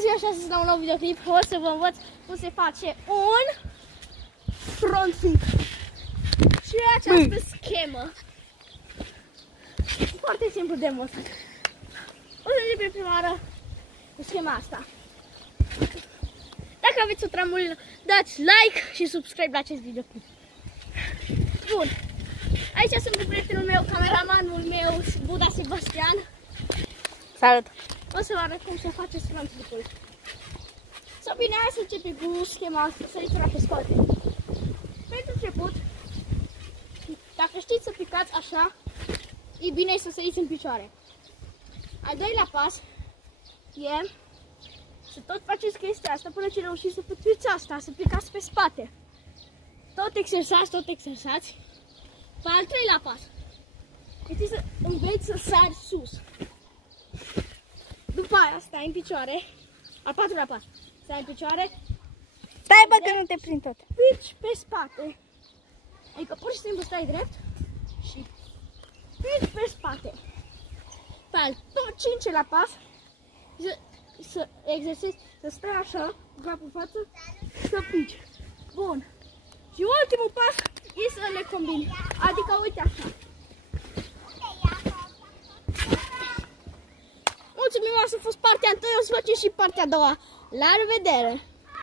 ziua și astăzi la un nou videoclip o să vă învăț cum se face un front flip. Și această schemă. Foarte simplu de învățat. O să începem prima oară cu schema asta. Dacă aveți o trambulină, dați like și subscribe la acest videoclip. Bun. Aici sunt cu prietenul meu, cameramanul meu, Buda Sebastian. Salut! O să vă arăt cum se face front flip-ul. Sau bine, hai să începem cu schema asta, săritura pe spate. Pentru început, dacă știți să picați așa, e bine să săriți în picioare. Al doilea pas e să tot faceți chestia asta până ce reușiți să puteți asta, să picați pe spate. Tot exersați. Pe al treilea pas, este să înveți să sari sus. După aia stai în picioare. Al patrulea pas, stai în picioare. Stai bă că nu te prind tot. Pici pe spate. Adică pur și simplu stai drept și pici pe spate. Pe al cincilea pas, să exersezi, să stai așa, cu capul în față, să pici. Bun. Și ultimul pas e să le combini. Adică uite așa. Mulțumim, asta a fost partea 1, o să facem și partea a doua. La revedere!